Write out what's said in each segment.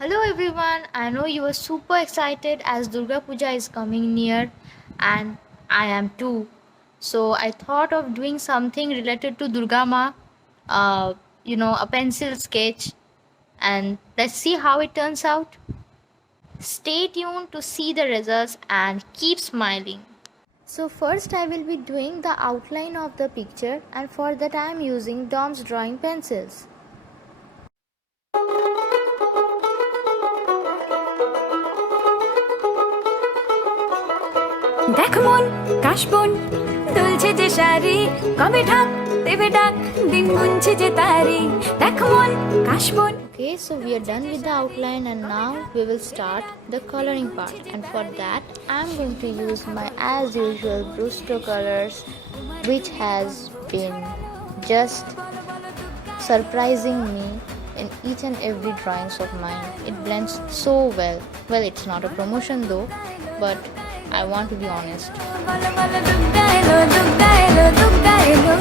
Hello everyone, I know you are super excited as Durga Puja is coming near and I am too. So I thought of doing something related to Durga Ma, a pencil sketch, and let's see how it turns out. Stay tuned to see the results and keep smiling. So first I will be doing the outline of the picture, and for that I am using Dom's drawing pencils. দেখ মন কাশবন দুলছে যে শাড়ি কবে ঢাক দেবে ডাক দিন গুনছে যে তারি দেখ মন কাশবন। Okay, so we are done with the outline and now we will start the coloring part, and for that I am going to use my as usual Brewster colors, which has been just surprising me in each and every drawings of mine. It blends so well. Well, it's not a promotion though, but I want to be honest. বলো বলো দুগ্গা এলো দুগ্গা এলো দুগ্গা এলো।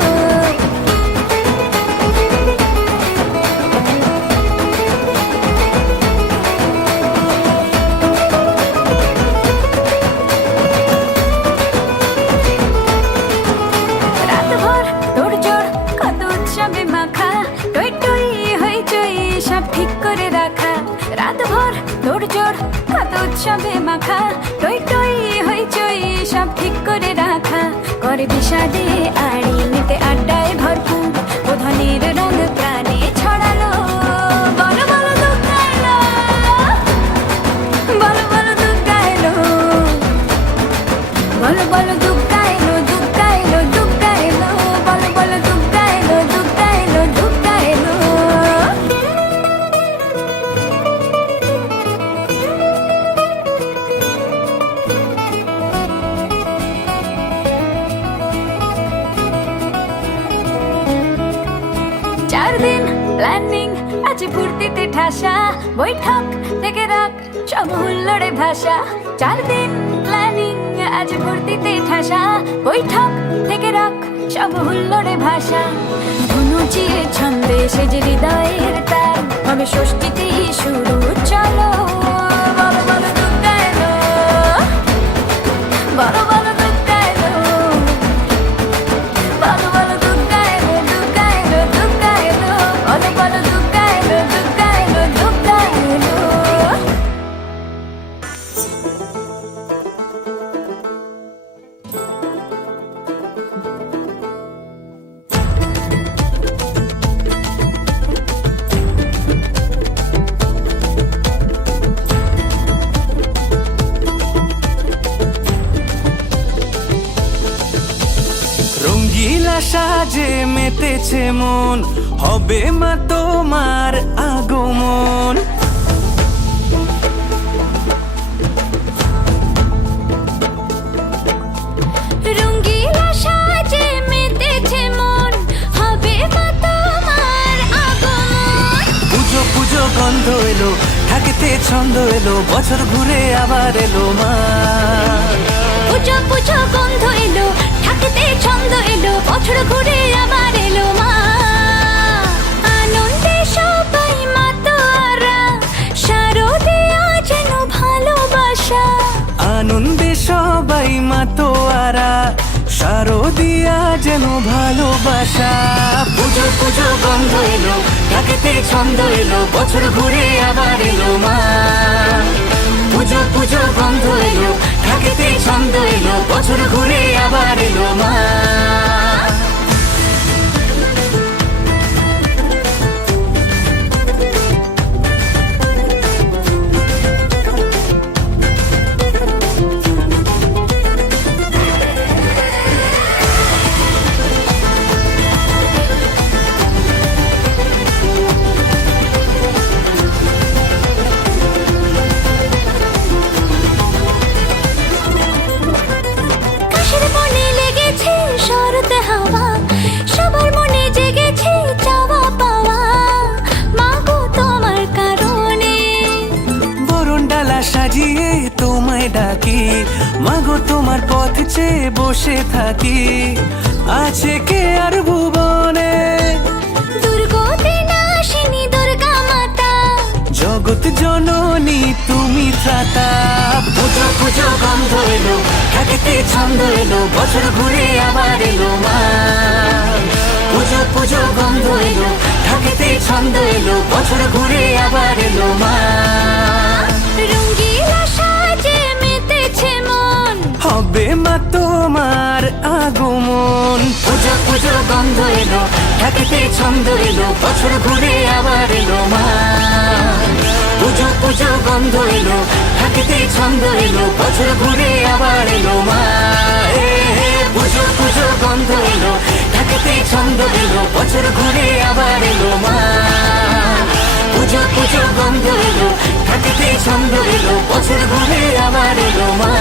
রাতভর তোড়জোড় কত উৎসবে মাখা টই টই হইচই সব ঠিক করে রাখা রাতভর তোড়জোড় কত উৎসবে মাখা টই টই হইচই সব ঠিক করে রাখা করে বিষাদে আড়ি মেতে আড্ডায় ভরপুর বোধনের রঙ প্রাণে ছড়ালো বলো বলো দুগ্গা এলো বলো বলো দুগ্গা এলো বলো বলো দুগ্গা এলো দুগ্গা এলো দুগ্গা এলো বলো বলো দুগ্গা এলো দুগ্গা এলো দুগ্গা এলো। চার দিন প্ল্যানিং আছে ফুর্তিতে ঠাসা বৈঠক থেকে রাখ সব হুল্লোড়ে ভাষা চার দিন প্ল্যানিং আজ ফুর্তিতে ঠাসা বৈঠক থেকে রাখ সব হুল্লোড়ে ভাষা ধনুচিয়ে ছন্দে সেজে হৃদয়ের তার হবে ষষ্ঠীতেই শুরু চলো বলো বলো দুগ্গা এলো বলো বলো দুগ্গা এলো বলো বলো দুগ্গা এলো দুগ্গা এলো দুগ্গা এলো বলো বলো দুগ্গা এলো দুগ্গা এলো দুগ্গা এলো। রঙ্গিলা সাজে মেতেছে মন হবে মা তোমার আগমন রঙ্গিলা সাজে মেতেছে মন হবে মা তোমার আগমন পুজো পুজো গন্ধ এলো থাকতে ছন্দ এলো বছর ঘুরে আবার এলো মা পুজো পুজো গন্ধ এলো থাকতে ছন্দ এলো বছর ঘুরে আবার এলো মা আনন্দে সবাই মাতোয়ারা শারদিয়া যেন ভালোবাসা আনন্দে সবাই মাতোয়ারা শারদিয়া যেন ভালোবাসা পুজো পুজো গন্ধ এলো থাকতে ছন্দ এলো বছর ঘুরে আবার এলো মা পুজো পুজো গন্ধ এলো থাকতে ছন্দ এলো বছর ঘুরে আবার এলো মা কাশের মনে লেগেছে শরৎ হাওয়া সবার মনে জেগেছে চাওয়া পাওয়া মাগো তোমার কারণে বরণ ডালা সাজিয়ে তোমায় ডাকি মাগো তোমার পথ চেয়ে বসে থাকি আছে কে আর ভুবনে দুর্গতি নাশিনী দুর্গা মাতা জগৎ জন ছাতা। পুজো পুজো গন্ধ এলো, ঢাকেতে ছন্দ এলো, বছর ঘুরে আবার এলো মা। পুজো পুজো গন্ধ এলো, ঢাকেতে ছন্দ এলো, বছর ঘুরে আবার এলো মা। রঙিলা সাজে মেতেছে মন, হবে মা তোমার আগমন। পুজো পুজো গন্ধ এলো, ঢাকেতে ছন্দ এলো, বছর ঘুরে আবার এলো মা। পুজো পুজো গন্ধ এলো, ঢাকেতে ছন্দ এলো, বছর ঘুরে আবার এলো মা। পুজো পুজো গন্ধ এলো, ঢাকেতে ছন্দ এলো, বছর ঘুরে আবার এলো মা। পুজো পুজো গন্ধ এলো, ঢাকেতে ছন্দ এলো, বছর ঘুরে আবার এলো মা।